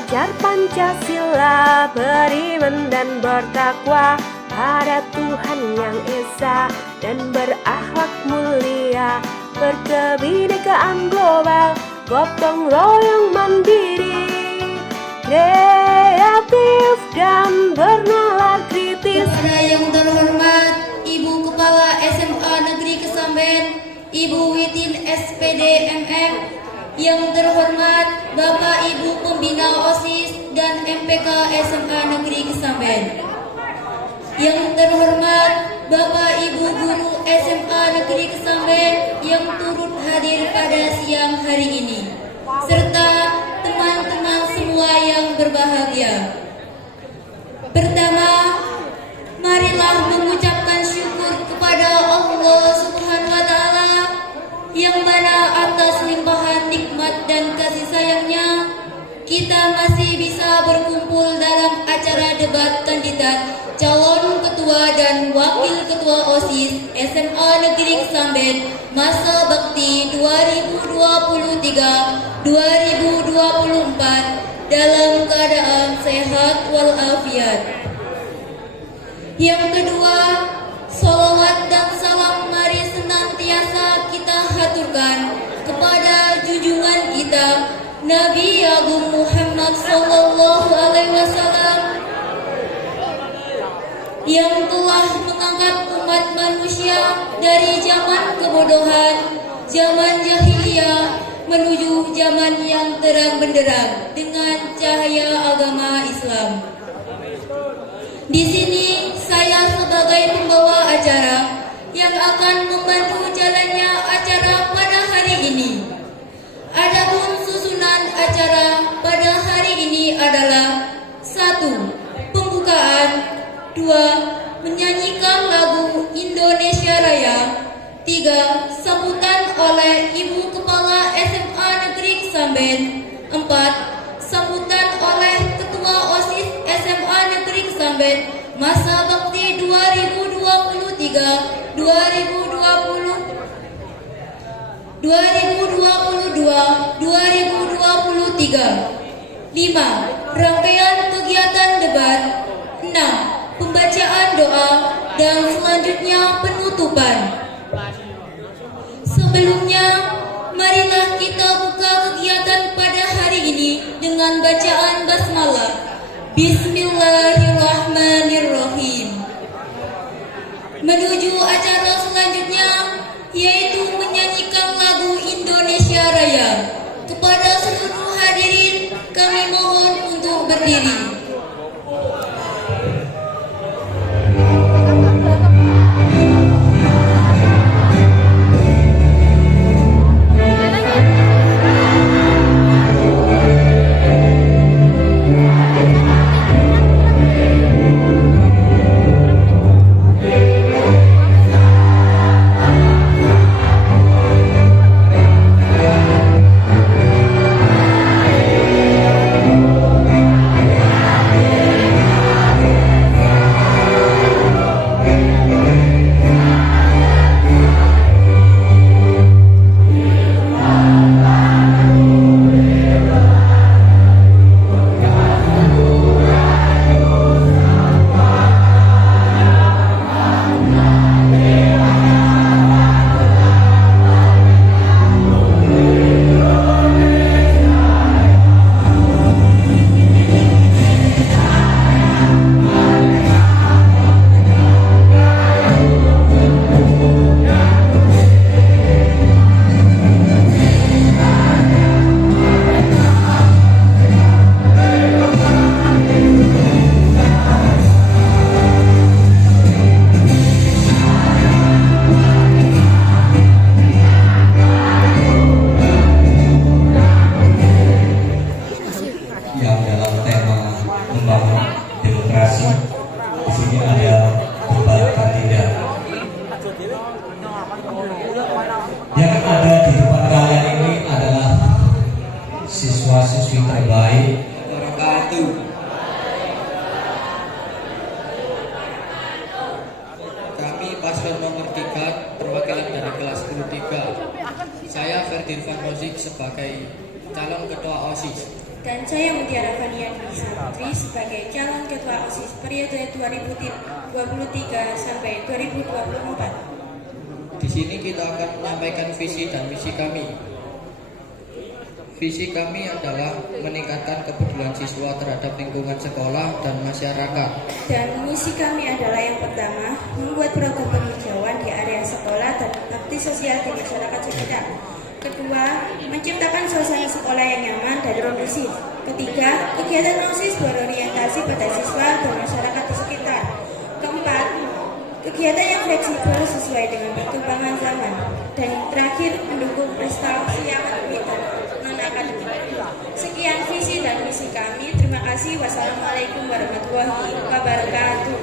Belajar Pancasila, beriman dan bertakwa pada Tuhan yang Esa, dan berakhlak mulia, berkebinekaan global, gotong royong mandiri, kreatif dan bernalar kritis. Kepada yang terhormat Ibu Kepala SMA Negeri Kesamben, Ibu Witin SPD MM, yang terhormat Bapak Ibu Pembina OSIS dan MPK SMA Negeri Kesamben, yang terhormat Bapak Ibu Guru SMA Negeri Kesamben yang turut hadir pada siang hari ini, serta teman-teman semua yang berbahagia. Pertama, marilah mengucapkan syukur kepada Allah Subhanahu wa Ta'ala yang mana atas limpahan nikmat dan kasih sayangnya kita masih bisa berkumpul dalam acara debat kandidat calon ketua dan wakil ketua OSIS SMA Negeri Kesamben masa bakti 2023-2024 dalam keadaan sehat walafiat. Yang kedua, salawat dan salam mari senantiasa kita haturkan kepada junjungan kita Nabi Agung Muhammad Sallallahu Alaihi Wasallam yang telah mengangkat umat manusia dari zaman kebodohan, zaman jahiliyah menuju zaman yang terang benderang dengan cahaya agama Islam. Di sini saya sebagai pembawa acara yang akan membantu jalannya acara pada hari ini. Adapun susunan acara pada hari ini adalah 1. Pembukaan, 2. Menyanyikan lagu Indonesia Raya, 3. Sambutan oleh Ibu Kepala SMA Negeri Kesamben, 4. Sambutan oleh Ketua OSIS SMA Negeri Kesamben masa bakti 2022-2023. 5. Rangkaian kegiatan debat. 6. Pembacaan doa dan selanjutnya penutupan. Sebelumnya, marilah kita buka kegiatan pada hari ini dengan bacaan basmalah. Bismillahirrahmanirrahim. Menuju acara selanjutnya, yaitu menyanyikan lagu Indonesia Raya. Kepada seluruh hadirin, kami mohon untuk berdiri. Yang ada di depan kalian ini adalah siswa-siswi terbaik Kami paslon nomor 3 perwakilan dari kelas 23. Saya Ferdinand Rozik sebagai calon ketua OSIS. Dan saya Mutiara Fania Putri sebagai calon ketua OSIS periode 2023 sampai 2024. Di sini kita akan menyampaikan visi dan misi kami. Visi kami adalah meningkatkan kepedulian siswa terhadap lingkungan sekolah dan masyarakat. Dan misi kami adalah yang pertama, membuat program penghijauan di area sekolah dan bakti sosial di masyarakat sekitar. Kedua, menciptakan suasana sekolah yang nyaman dan kondusif. Ketiga, kegiatan OSIS berorientasi pada siswa dan masyarakat di sekitar. Keempat, kegiatan yang fleksibel sesuai dengan perkembangan zaman. Dan terakhir, mendukung prestasi akademik dan non-akademik. Sekian visi dan misi kami. Terima kasih. Wassalamualaikum warahmatullahi wabarakatuh.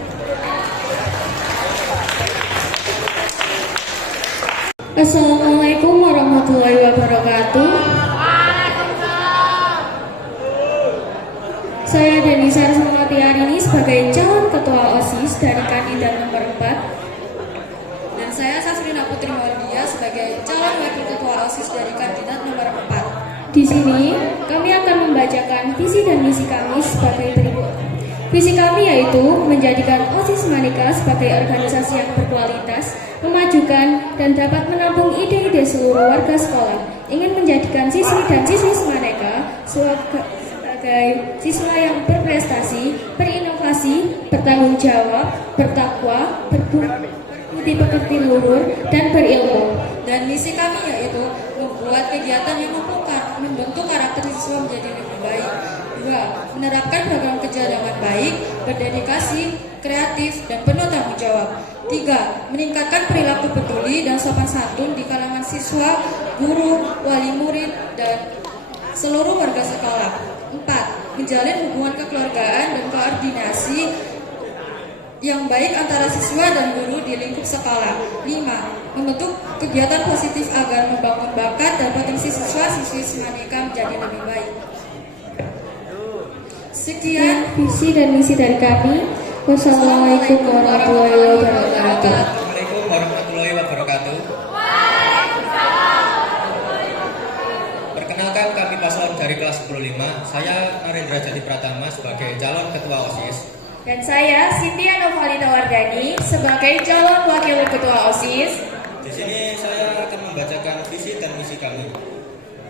Assalamualaikum warahmatullahi wabarakatuh. Saya Denisa Saraswati Arini sebagai calon ketua OSIS dari kandidat nomor 4. Dan saya Sasrina Putri Mauldia sebagai calon wakil ketua OSIS dari kandidat nomor 4. Di sini kami akan membacakan visi dan misi kami sebagai berikut. Visi kami yaitu menjadikan OSIS Manika sebagai organisasi yang berkualitas, memajukan dan dapat menampung ide-ide seluruh warga sekolah. Ingin menjadikan siswi dan siswi Maneka sebagai siswa yang berprestasi, berinovasi, bertanggung jawab, bertakwa, berbudi pekerti luhur, dan berilmu. Dan misi kami yaitu membuat kegiatan yang membentuk karakter siswa menjadi lebih baik. 2. Menerapkan program kerja dengan baik, berdedikasi, kreatif, dan penuh tanggung jawab. 3. Meningkatkan perilaku peduli dan sopan santun di kalangan siswa, guru, wali murid, dan seluruh warga sekolah. 4. Menjalin hubungan kekeluargaan dan koordinasi yang baik antara siswa dan guru di lingkup sekolah. 5. Membentuk kegiatan positif agar membangun bakat dan potensi siswa-siswi Maneka menjadi lebih baik. Sekian visi dan misi dari kami. Wassalamualaikum warahmatullahi wabarakatuh. Assalamualaikum warahmatullahi wabarakatuh. Perkenalkan, kami paslon dari kelas 15. Saya Narendra Jati Pratama sebagai calon ketua OSIS. dan saya Cynthia Novalita Wardani sebagai calon wakil ketua OSIS. Di sini saya akan membacakan visi dan misi kami.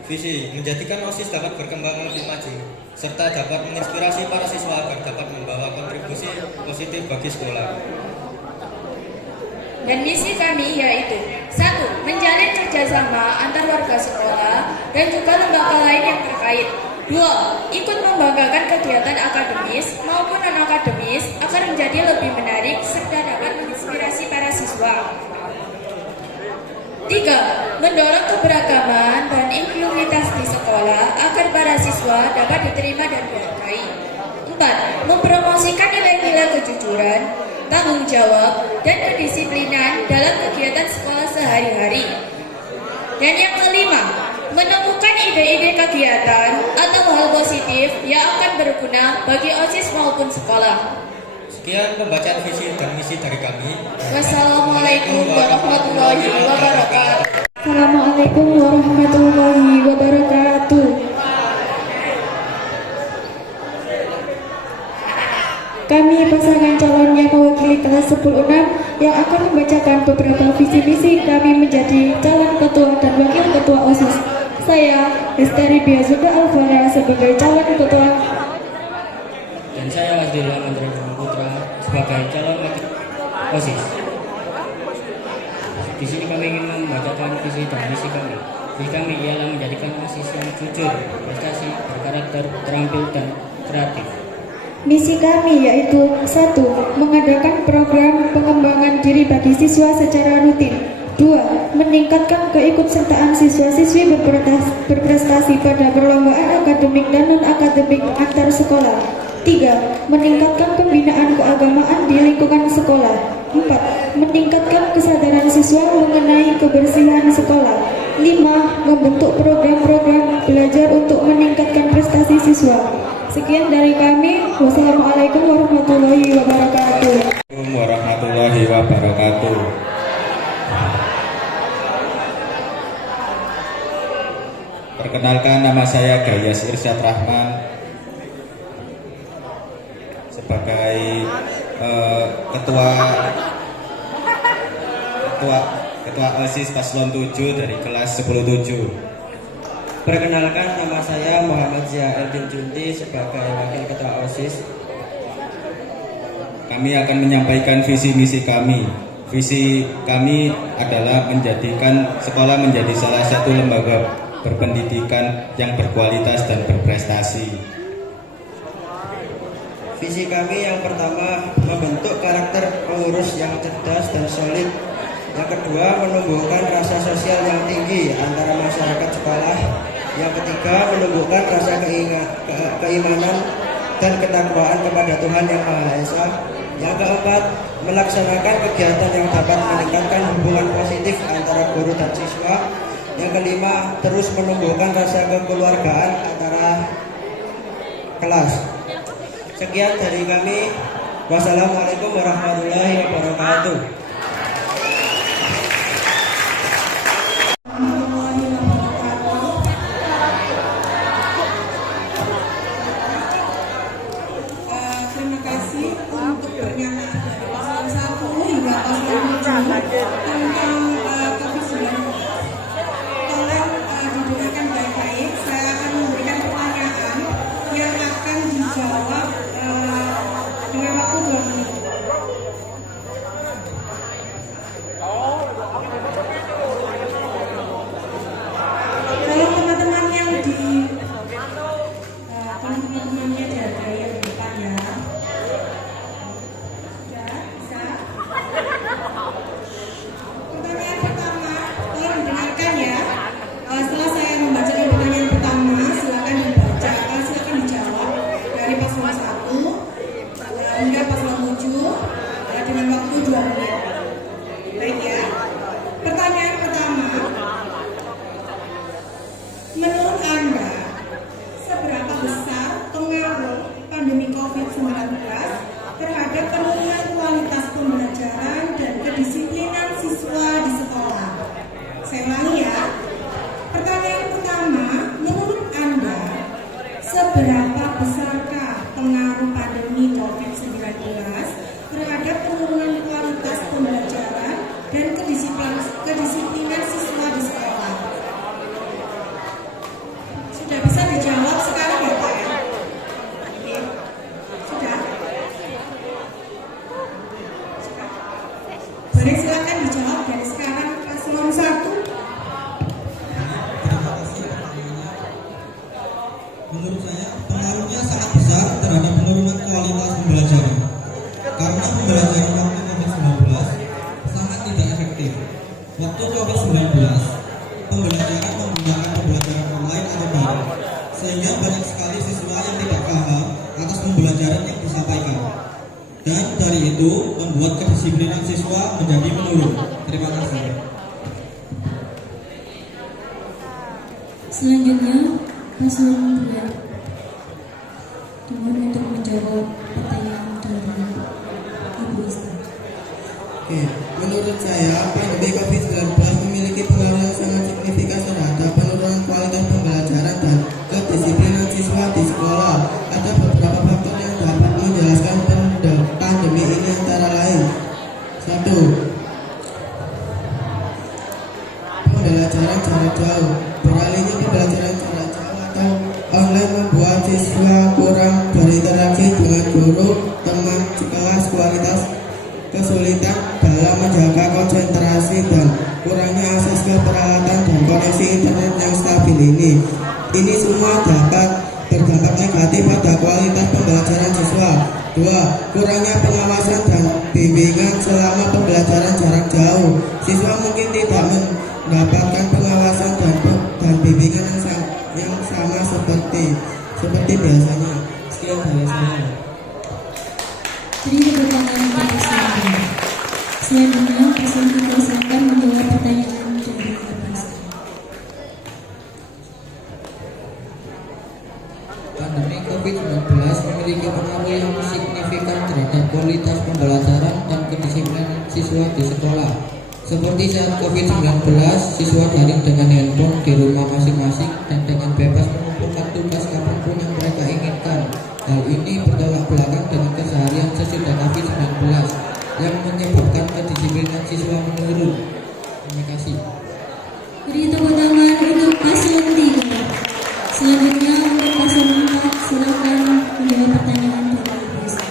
Visi, menjadikan OSIS dapat berkembang lebih maju, serta dapat menginspirasi para siswa agar dapat membawa kontribusi positif bagi sekolah. Dan misi kami yaitu 1. Menjalin kerjasama antar warga sekolah dan juga lembaga lain yang terkait. 2. Ikut membanggakan kegiatan akademis maupun non-akademis agar menjadi lebih menarik serta dapat menginspirasi para siswa. 3. Mendorong keberagaman dan inklusivitas di sekolah agar para siswa dapat diterima dan dihargai. 4. Mempromosikan nilai-nilai kejujuran, tanggung jawab, dan kedisiplinan dalam kegiatan sekolah sehari-hari. Dan yang kelima, menemukan ide-ide kegiatan atau hal positif yang akan berguna bagi OSIS maupun sekolah. Sekian pembacaan visi dan misi dari kami. Wassalamualaikum warahmatullahi wabarakatuh. Assalamualaikum warahmatullahi wabarakatuh. Kami pasangan calon yang mewakili kelas 10-6 yang akan membacakan beberapa visi misi kami menjadi calon ketua dan wakil ketua OSIS. Saya Esteri Biasuda Alvara sebagai calon ketua. Dan saya Wasdila Andra Putra sebagai calon wakil OSIS. Di sini kami ingin membacakan visi dan misi kami. Visi kami ialah menjadikan OSIS yang jujur, prestasi, berkarakter, terampil, dan kreatif. Misi kami yaitu 1. Mengadakan program pengembangan diri bagi siswa secara rutin. 2. Meningkatkan keikutsertaan siswa-siswi berprestasi pada perlombaan akademik dan non-akademik antar sekolah. 3. Meningkatkan pembinaan keagamaan di lingkungan sekolah. 4. Meningkatkan kesadaran siswa mengenai kebersihan sekolah. 5. Membentuk program-program belajar untuk meningkatkan prestasi siswa. Sekian dari kami. Wassalamualaikum warahmatullahi wabarakatuh. Assalamualaikum warahmatullahi wabarakatuh. Perkenalkan, nama saya Gayas Irsyad Rahman sebagai ketua OSIS Paslon 7 dari kelas 10-7. Perkenalkan, nama saya Muhammad Zia Eldin Junti sebagai wakil ketua OSIS. Kami akan menyampaikan visi misi kami. Visi kami adalah menjadikan sekolah menjadi salah satu lembaga berpendidikan yang berkualitas dan berprestasi. Visi kami yang pertama, membentuk karakter pengurus yang cerdas dan solid. Yang kedua, menumbuhkan rasa sosial yang tinggi antara masyarakat sekolah. Yang ketiga, menumbuhkan rasa keimanan dan ketakwaan kepada Tuhan Yang Maha Esa. Yang keempat, melaksanakan kegiatan yang dapat meningkatkan hubungan positif antara guru dan siswa. Yang kelima, terus menumbuhkan rasa kekeluargaan antara kelas. Sekian dari kami. Wassalamualaikum warahmatullahi wabarakatuh. Terima kasih untuk pernyataan dari paslon 1 hingga paslon 7 tentang COVID-19. Tolong didengarkan baik-baik. Saya akan memberikan pertanyaan yang akan dijawab dengan waktu 2 menit. Kalau teman-temannya dihargai yang di depan ya. Ya, bisa. Pertanyaan pertama, tolong didengarkan ya. Setelah saya membacakan pertanyaan pertama, silakan dibaca, silakan dijawab dari paslon 1 hingga paslon 7 dengan waktu 2 menit. Baik ya. Pertanyaan pertama, menurut Anda, seberapa besar pengaruh pandemi COVID-19 terhadap penurunan kualitas pembelajaran dan kedisiplinan siswa di sekolah? Saya ulangi ya. Pertanyaan pertama, menurut Anda, seberapa besarkah pengaruh pandemi COVID-19 terhadap penurunan kualitas pembelajaran dan kedisiplinan siswa di sekolah? Sudah bisa dijawab sekarang ya Pak ya? Oke. Sudah? Boleh silakan dijawab dari sekarang paslon 1. Menurut saya, pengaruhnya sangat besar terhadap penurunan kualitas pembelajaran. Karena pembelajaran waktu COVID-19 sangat tidak efektif. Waktu COVID-19, pembelajaran menggunakan pembelajaran online atau daring, sehingga banyak sekali siswa yang tidak paham atas pembelajaran yang disampaikan. Dan dari itu, membuat kedisiplinan siswa menjadi menurun. Terima kasih. Selanjutnya, paslon 2. Mohon untuk menjawab pertanyaan dari Ibu Ista. Oke, menurut saya, pandemi COVID-19 memiliki pengaruh yang sangat signifikan terhadap penurunan kualitas pembelajaran dan kedisiplinan siswa di sekolah. Ada beberapa faktor yang dapat menjelaskan pandemi ini, antara lain: 1. Pembelajaran jarak jauh. Beralihnya pembelajaran jarak jauh atau online membuat siswa kurang berinteraksi dengan guru, teman sekelas, kualitas kesulitan dalam menjaga konsentrasi dan kurangnya akses ke peralatan dan koneksi internet yang stabil ini. Ini semua dapat berdampak negatif pada kualitas pembelajaran siswa. 2. Kurangnya pengawasan dan bimbingan selama pembelajaran jarak jauh. Siswa mungkin tidak mendapatkan pengawasan dan bimbingan yang sama seperti biasanya. Sekian dari saya. Jadi pertanyaan dari saya. Selanjutnya, paslon 3 silakan menjawab pertanyaan dari Ibu Ista. Pandemi COVID-19 memiliki pengaruh yang signifikan terhadap kualitas pembelajaran dan kedisiplinan siswa di sekolah. Seperti saat COVID-19, siswa daring dengan handphone di rumah masing-masing dan dengan bebas mengumpulkan tugas kapanpun yang mereka inginkan. Hal ini bertolak belakang dengan keseharian sesudah COVID-19 yang menyebabkan kedisiplinan siswa menurun. Terima kasih. Beri tepuk tangan untuk paslon 3. Selanjutnya untuk paslon 4, silakan menjawab pertanyaan dari Ibu Isi.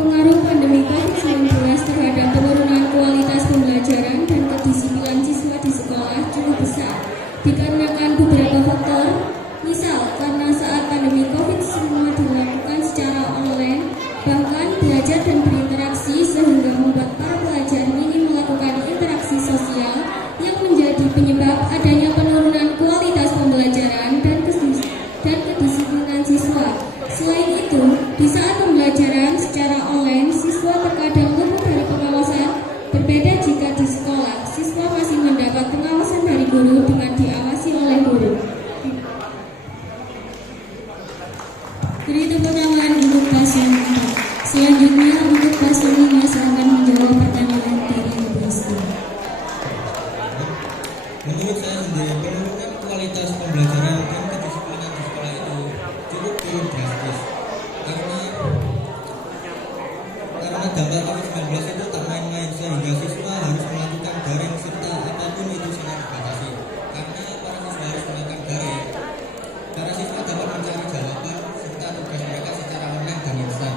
Pengaruh pandemi COVID-19 terhadap penurunan kualitas pembelajaran dan kedisiplinan siswa di sekolah cukup besar dikarenakan beberapa faktor. Misal, karena saat pandemi COVID semua dilakukan secara online, bahkan belajar dan berinteraksi sehingga membuat para pelajar minim melakukan interaksi sosial yang menjadi penyebab adanya penurunan kualitas pembelajaran dan kedisiplinan siswa. Selain itu, di saat pembelajaran secara online, siswa terkadang luput dari pengawasan. Berbeda jika di sekolah, siswa masih mendapat pengawasan dari guru dengan diawasi oleh guru. Beri tepuk tangan untuk paslon 4. Selanjutnya untuk paslon 5 silakan menjawab pertanyaan dari Ibu Isi. Menurut saya sendiri, penurunan kualitas pembelajaran dan kedisiplinan di sekolah itu cukup turun drastis karena dampak COVID-19 itu tak main-main sehingga siswa harus melakukan daring serta apapun itu sangat dibatasi. Karena para siswa harus melakukan daring, para siswa dapat mencari jawaban serta tugas mereka secara online dan instan.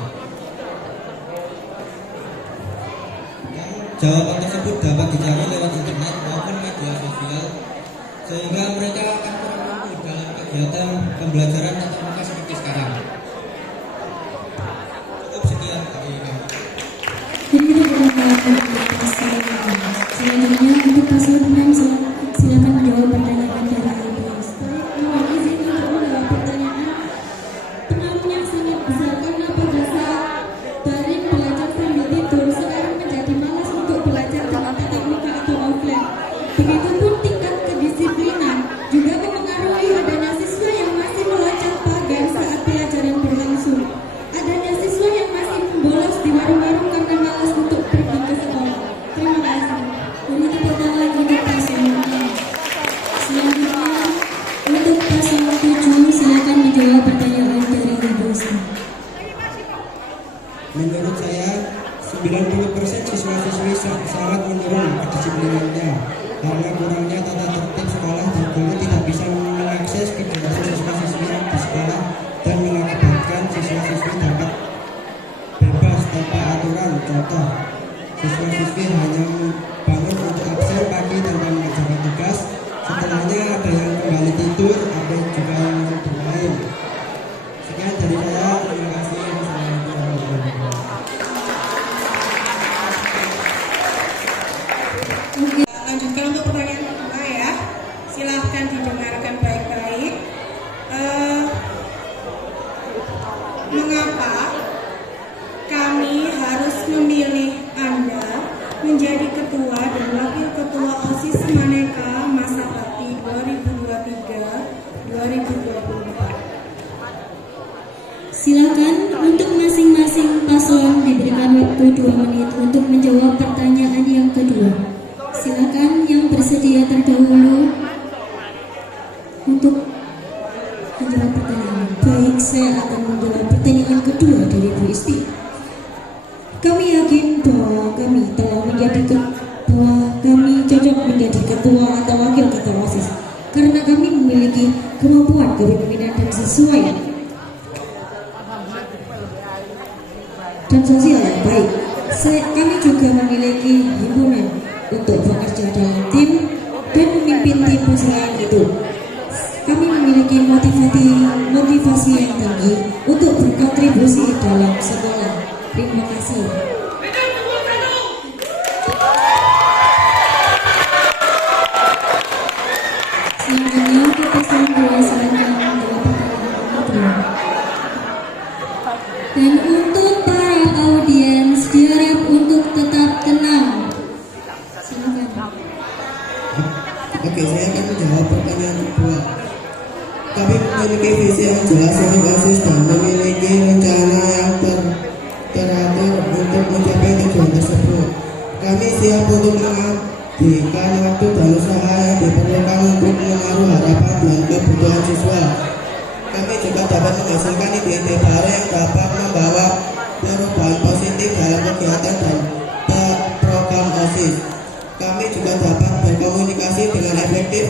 Dan jawaban tersebut dapat dicari lewat internet maupun media sosial sehingga mereka akan kurang mampu dalam kegiatan pembelajaran tatap muka seperti sekarang. Cukup sekian dari kami. Beri tepuk tangan untuk paslon 5. Selanjutnya untuk paslon 6 silakan menjawab pertanyaan dari Ibu Isi. Mohon izin untuk menjawab pertanyaan. Pengaruhnya sangat besar karena pada saat daring belajar sambil tidur sekarang menjadi malas untuk belajar dengan tatap muka atau offline. Begitupun tingkat kedisiplinan juga mempengaruhi adanya siswa yang masih meloncat pagar saat pelajaran berlangsung. Adanya siswa yang masih bolos di warung-warung karena malas untuk pergi ke sekolah. Terima kasih. Beri tepuk tangan untuk paslon 6. Selanjutnya untuk paslon 7 silakan menjawab pertanyaan dari Ibu Isi. Menurut saya, 90% siswa-siswi sangat menurun kedisiplinannya karena kurangnya tata tertib sekolah dan guru tidak bisa mengakses kegiatan siswa-siswi di sekolah dan mengakibatkan siswa-siswi dapat bebas tanpa aturan. Contoh, siswa-siswi hanya bangun untuk absen pagi tanpa mengerjakan tugas. Setelahnya ada yang kembali tidur, ada juga yang bermain. Sekian dari saya. Terima kasih. Wassalamualaikum warahmatullahi wabarakatuh. Lanjutkan untuk pertanyaan kedua ya. Silahkan didengarkan baik-baik. Mengapa kami harus memilih Anda menjadi ketua dan wakil ketua OSIS Maneka masa bakti 2023-2024? Silakan untuk masing-masing paslon diberikan waktu 2 menit untuk menjawab pertanyaan yang kedua. Silakan yang bersedia terdahulu untuk menjawab pertanyaan. Baik, saya akan menjawab pertanyaan kedua dari Bu Isti. Kami yakin bahwa kami cocok menjadi ketua atau wakil ketua OSIS karena kami memiliki kemampuan kepemimpinan dan sesuai dan sosial yang baik. Kami juga memiliki himpunan untuk bekerja dalam tim dan memimpin tim. Selain itu, kami memiliki motivasi yang tinggi untuk berkontribusi dalam sekolah. Terima kasih. Selanjutnya untuk paslon 2 silakan menjawab pertanyaan kedua. Dan untuk para audiens diharap untuk tetap tenang. Silakan. Oke, saya akan menjawab pertanyaan kedua. Kami memiliki visi yang jelas untuk OSIS dan memiliki rencana yang teratur untuk mencapai tujuan tersebut. Kami siap untuk mengabdikan waktu dan usaha yang diperlukan untuk menaruh harapan dan kebutuhan siswa. Kami juga dapat menghasilkan ide-ide baru yang dapat membawa perubahan positif dalam kegiatan dan program OSIS. Kami juga dapat berkomunikasi dengan efektif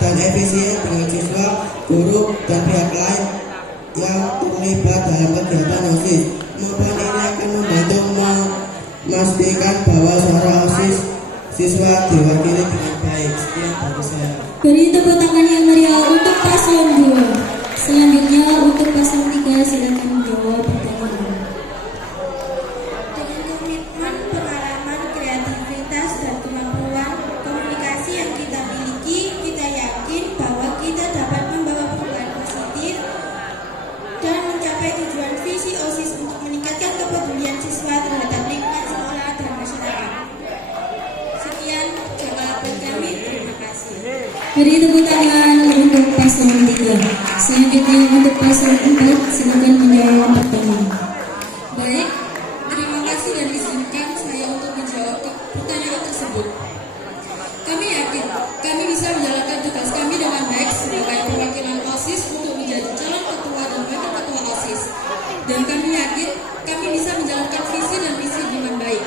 dan efisien dengan siswa, guru, dan pihak lain yang terlibat dalam kegiatan OSIS. Maupun ini akan membantu memastikan bahwa suara OSIS siswa diwakili dengan baik. Sekian dari saya. Beri tepuk tangan yang meriah untuk paslon 2. Selanjutnya untuk paslon 3 silakan menjawab pertanyaan. Dengan komitmen, pengalaman, kreativitas, dan kemampuan komunikasi yang kita miliki, kita yakin bahwa kita dapat membawa perubahan positif dan mencapai tujuan visi OSIS untuk meningkatkan kepedulian siswa terhadap lingkungan sekolah dan masyarakat. Sekian jawaban kami. Terima kasih. Beri tepuk tangan untuk paslon 3. Selanjutnya untuk paslon 4 silakan menjawab pertanyaan. Baik, terima kasih dan izinkan saya untuk menjawab pertanyaan tersebut. Kami yakin kami bisa menjalankan tugas kami dengan baik sebagai perwakilan OSIS untuk menjadi calon ketua dan wakil ketua OSIS. Dan kami yakin kami bisa menjalankan visi dan misi dengan baik.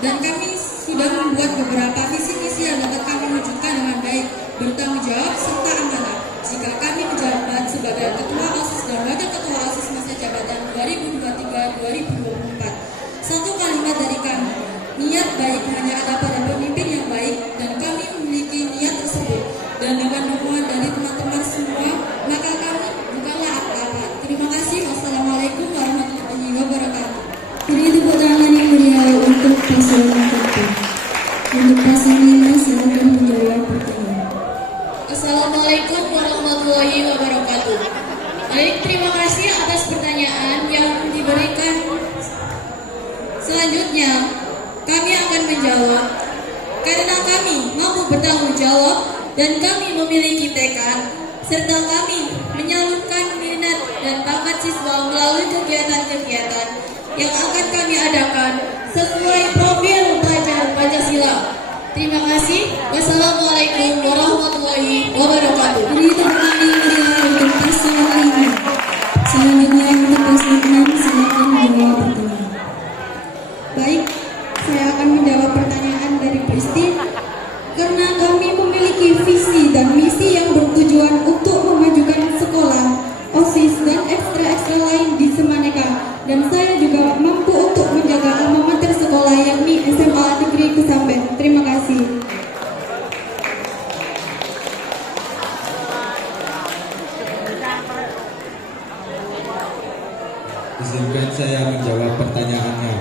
Dan kami sudah membuat beberapa visi-misi yang dapat kami wujudkan dengan baik, bertanggung jawab serta amanah. Jika kami menjabat sebagai ketua OSIS dan wakil ketua OSIS masa jabatan 2023-2024. Satu kalimat dari kami, niat baik hanya ada pada pemimpin yang baik, dan kami memiliki niat tersebut. Dan dengan dukungan dari teman-teman semua, maka kami bukanlah apa-apa. Terima kasih. Wassalamualaikum warahmatullahi wabarakatuh. Beri tepuk tangan yang meriah untuk paslon 4. Untuk paslon 5 silakan menjawab pertanyaan. Assalamualaikum warahmatullahi wabarakatuh. Baik, terima kasih atas pertanyaan yang diberikan. Selanjutnya, kami akan menjawab. Karena kami mampu bertanggung jawab dan kami memiliki tekad, serta kami menyalurkan minat dan bakat siswa melalui kegiatan-kegiatan yang akan kami adakan sesuai profil pelajar Pancasila. Terima kasih. Wassalamualaikum warahmatullahi wabarakatuh. Beri tepuk tangan yang meriah untuk paslon 5. Selanjutnya untuk paslon 6 silakan menjawab pertanyaan. Baik, saya akan menjawab pertanyaan dari Pristi. Karena kami memiliki visi dan misi yang bertujuan untuk memajukan sekolah, OSIS, dan ekstra-ekstra lain di Semaneka. Dan saya juga mampu untuk menjaga alma mater sekolah yakni SMA Negeri Kesamben. Terima kasih. Izinkan saya menjawab pertanyaannya.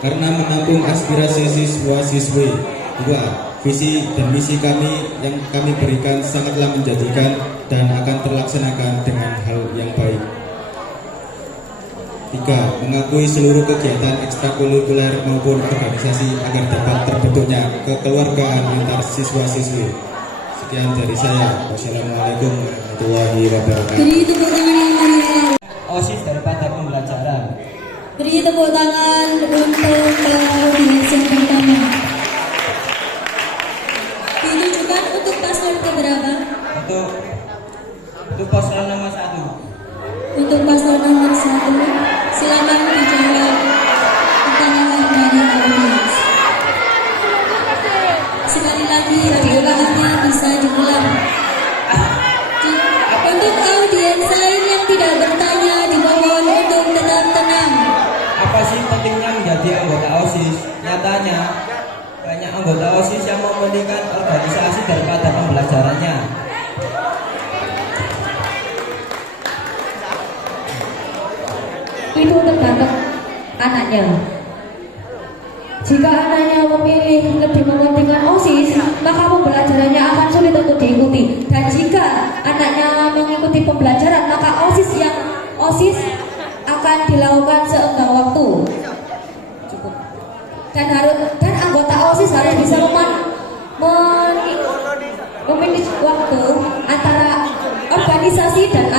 Karena menampung aspirasi siswa-siswi, 2. Visi dan misi kami yang kami berikan sangatlah menjadikan dan akan terlaksanakan dengan hal yang baik. 3. Mengakui seluruh kegiatan ekstrakurikuler maupun organisasi agar dapat terbentuknya kekeluargaan antar siswa-siswi. Sekian dari saya. Wassalamualaikum warahmatullahi wabarakatuh. Beri tepuk tangan yang meriah. OSIS daripada pembelajaran. Beri tepuk tangan untuk audiens yang pertama. Ditujukan untuk paslon keberapa? Untuk paslon nomor 1. Untuk paslon nomor 1, silakan dijawab pertanyaan dari audiens. Sekali lagi, diulangnya bisa diulang. Untuk audiens lain yang tidak bertanya, dimohon untuk tetap tenang. Apa sih pentingnya menjadi anggota OSIS? Nyatanya, banyak anggota OSIS yang mementingkan organisasi daripada pembelajarannya. Itu tergantung anaknya. Jika anaknya memilih lebih mementingkan OSIS, maka pembelajarannya akan sulit untuk diikuti. Dan jika anaknya mengikuti pembelajaran, maka OSIS akan dilakukan seenggak waktu. Cukup. Dan anggota OSIS harus bisa memanage waktu antara organisasi dan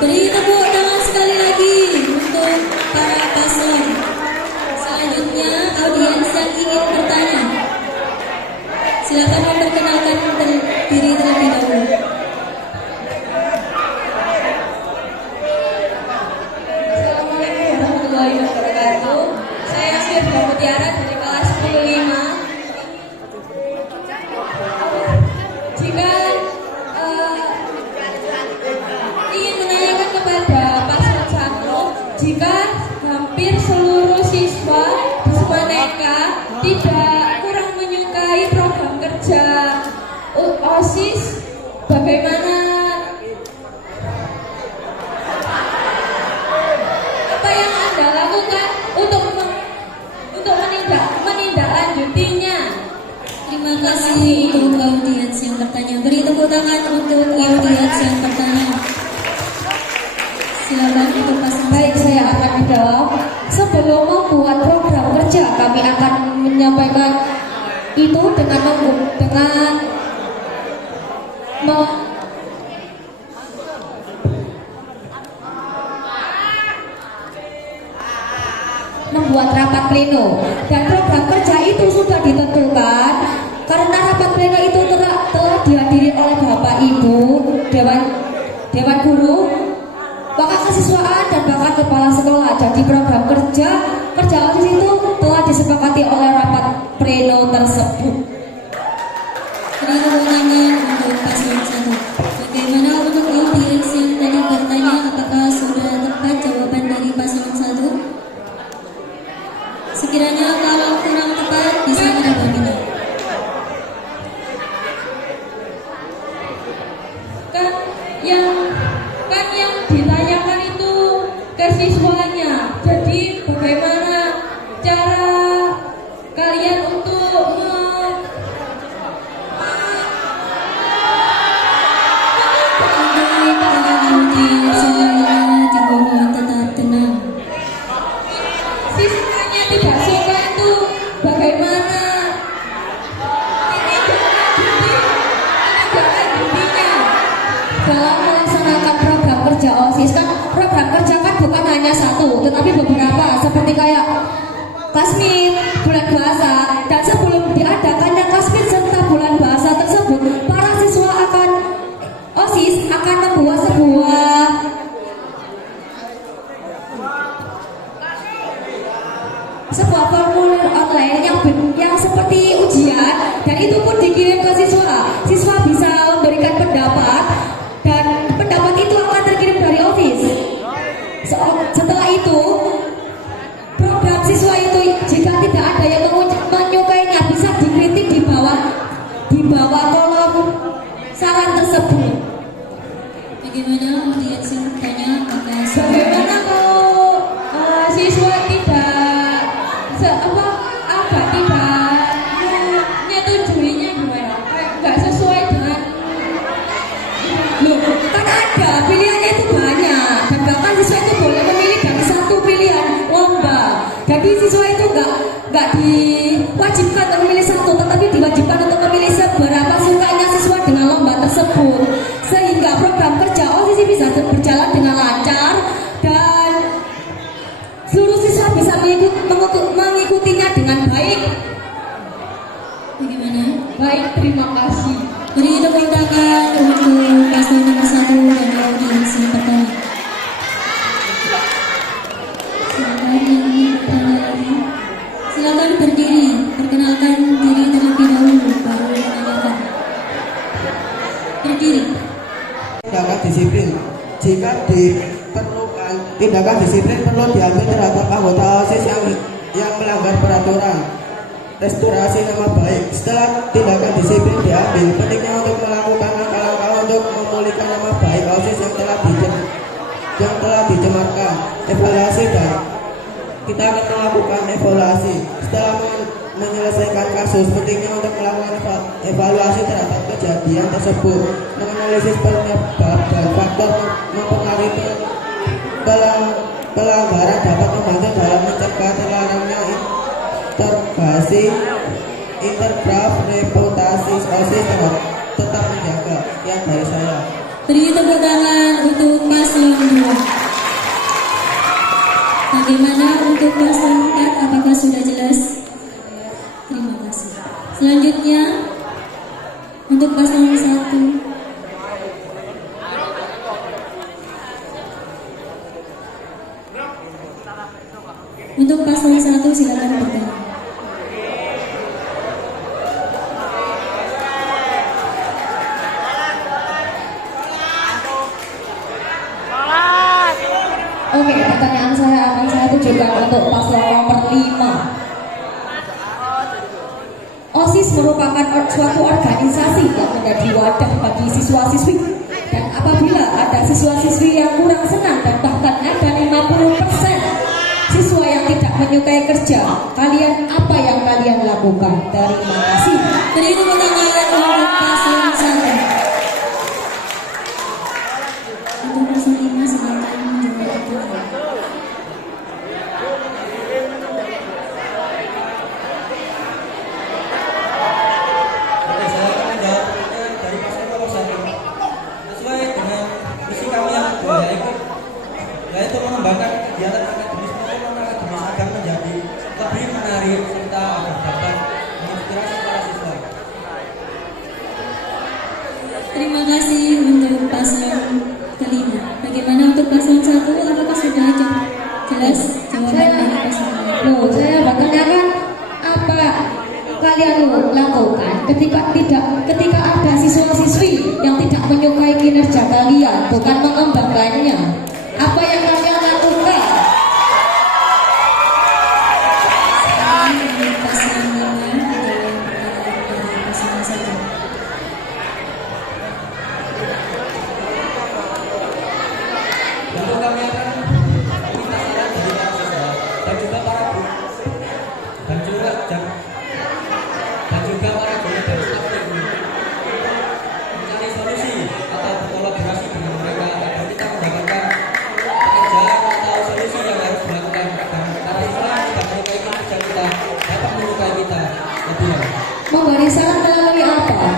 Beri tepuk tangan sekali lagi untuk para paslon. Selanjutnya audiens yang ingin bertanya, silakan memperkenalkan diri terlebih dahulu. Assalamualaikum warahmatullahi wabarakatuh. Saya Firda Mutiara dari kelas 15. Jika ingin menanyakan kepada paslon 1, jika hampir seluruh siswa di Sumaneka tidak kurang menyukai program kerja OSIS, bagaimana apa yang Anda lakukan untuk menindaklanjutinya? Terima kasih untuk audiens yang bertanya. Beri tepuk tangan untuk audiens yang bertanya. Silakan untuk paslon. Baik, saya akan menjawab. Sebelum membuat program kerja, kami akan menyampaikan itu membuat rapat pleno, dan program kerja itu sudah ditentukan karena rapat pleno itu telah dihadiri oleh Bapak Ibu Dewan Guru, Bakat Kesiswaan, dan Bakat Kepala Sekolah. Jadi program kerja OSIS itu telah disepakati oleh rapat pleno tersebut. Beri tepuk tangan untuk paslon 1. Bagaimana untuk audiens yang tadi bertanya, apakah sudah tepat jawaban dari paslon 1? Sekiranya kalau kurang tepat bisa kita bagi. Kan yang ditanyakan itu ke siswanya. Jadi bagaimana cara kalian untuk dimohon tetap tenang. siswanya tidak suka itu bagaimana tindakannya dalam melaksanakan program kerja OSIS? Kan program kerja kan bukan hanya satu, tetapi beberapa, seperti kayak Kasmit, bulan bahasa, dan sebelum diadakannya Kasmit serta bulan bahasa tersebut, para siswa OSIS akan membuat sebuah formulir online yang seperti ujian, dan itu pun dikirim ke siswa. Siswa bisa memberikan pendapat, dan pendapat itu akan terkirim dari OSIS. Setelah itu, program siswa itu jika tidak ada yang menyukainya bisa dikritik di bawah kolom saran tersebut. Bagaimana audiens yang bertanya, apakah Bagaimana kalau siswa tidak menyetujuinya, gimana? Nggak sesuai dengan kan ada pilihannya itu banyak, dan bahkan siswa itu boleh memilih dari satu pilihan lomba. Jadi siswa itu nggak diwajibkan untuk memilih satu, tetapi diwajibkan untuk memilih seberapa sukanya siswa dengan lomba tersebut, sehingga program kerja OSIS bisa berjalan dengan lancar dan seluruh siswa bisa mengikutinya dengan baik. bagaimana? Baik, terima kasih. Beri tepuk tangan untuk paslon nomor 1 dan audiens yang bertanya. Silakan yang ingin bertanya lagi. Silakan berdiri, perkenalkan diri terlebih dahulu baru menanyakan. Berdiri. Tindakan disiplin. Jika diperlukan, tindakan disiplin perlu diambil terhadap anggota OSIS yang melanggar peraturan. Restorasi nama baik. Setelah tindakan disiplin diambil, pentingnya untuk melakukan langkah-langkah untuk memulihkan nama baik OSIS yang telah dicemarkan. Evaluasi dan kita akan melakukan evaluasi. Setelah menyelesaikan kasus, pentingnya untuk melakukan evaluasi terhadap kejadian tersebut, menganalisis penyebab dan faktor mempengaruhi pelanggaran dapat membantu dalam mencegah terlarangnya intergraf reputasi OSIS tetap menjaga. Yang dari saya. Beri tepuk tangan untuk paslon 2. Bagaimana untuk paslon 4? Apakah sudah jelas? Terima kasih. Selanjutnya untuk paslon 1. Untuk paslon 1 silakan bertanya. Oke, pertanyaan saya akan saya tujukan untuk paslon nomor 5. OSIS merupakan suatu organisasi yang menjadi wadah bagi siswa-siswi. Dan apabila ada siswa-siswi yang kurang senang dan bahkan ada 50% siswa yang tidak menyukai kerja, kalian apa yang kalian lakukan? Terima kasih. Beri tepuk tangan untuk paslon 1. Untuk paslon 5 silakan menjawab pertanyaan. Oke, saya akan menjawab pertanyaan dari paslon nomor 1. Sesuai dengan misi kami yang kedua, yaitu mengembangkan kegiatan akademis maupun non-akademis agar menjadi lebih menarik serta agar dapat menginspirasi para siswa. Terima kasih untuk paslon kelima. Bagaimana untuk paslon 1? Apakah sudah jelas jawaban dari paslon 1? Loh, saya bertanyakan apa kalian lakukan ketika ada siswa-siswi yang tidak menyukai kinerja kalian, bukan mengembangkannya. Apa yang kalian lakukan? Untuk paslon 5 menjawab pertanyaan dari paslon 1. Tentu kami akan meminta saran dari para siswa dan juga para guru dan juga para guru dan staf teknik mencari solusi atau berkolaborasi dengan mereka agar kita mendapatkan pekerjaan atau solusi yang harus dilakukan dan para siswa yang tidak menyukai kinerja kita dapat menyukai kita lebih lagi. Memberi saran melalui apa?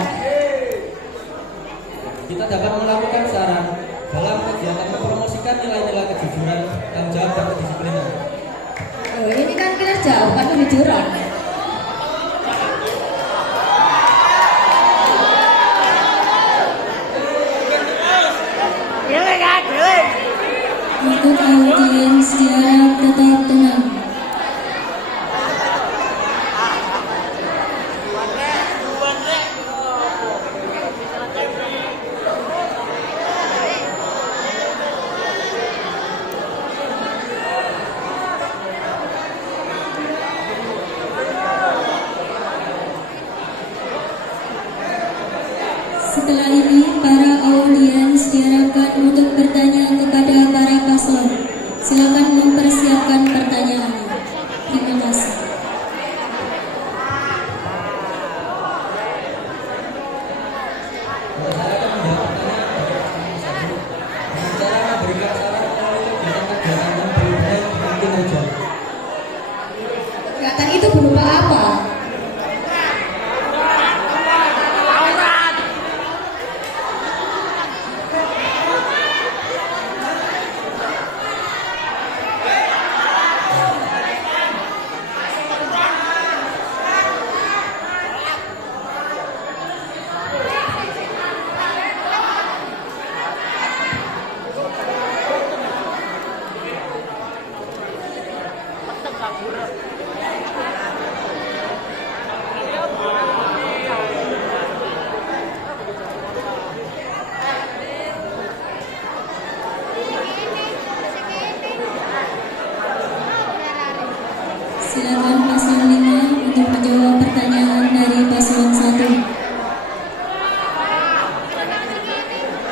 Kita dapat melakukan saran dalam kegiatan mempromosikan nilai-nilai kejujuran, tanggung jawab dan kedisiplinan. Oh, ini kan kinerja, bukan kejujuran. Untuk audiens diharap tetap tenang. Setelah ini, para audiens diharapkan untuk bertanya kepada para paslon. Silakan mempersiapkan pertanyaannya. Terima kasih. Saya akan menjawab pertanyaan dari paslon satu dengan cara memberikan saran melalui kegiatan-kegiatan yang berhubungan dengan kinerja. Kegiatan itu berupa apa? Silakan paslon 5 untuk menjawab pertanyaan dari paslon 1.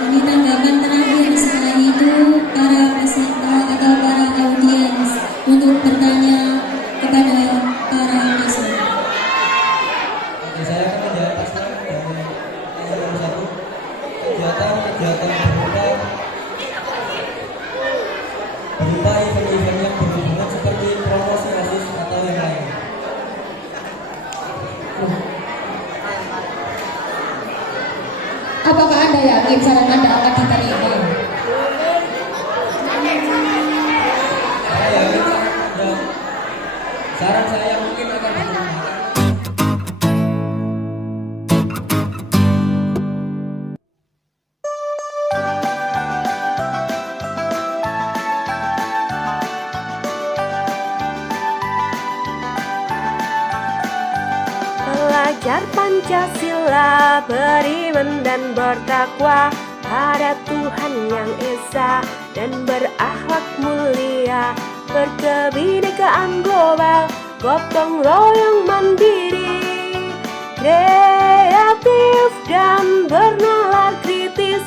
Ini tanggapan terakhir. Setelah itu para peserta atau para audiens untuk bertanya kepada para paslon. Oke, saya akan menjawab paslon dari pertanyaan nomor 1. Kegiatan-kegiatan berupa event-event yang berhubungan seperti promosi OSIS atau yang lain. Apakah Anda yakin saran Anda akan diterima belajar Pancasila, beriman dan bertakwa pada Tuhan yang Esa, dan berakhlak mulia, berkebinekaan global, gotong royong mandiri, kreatif dan bernalar kritis,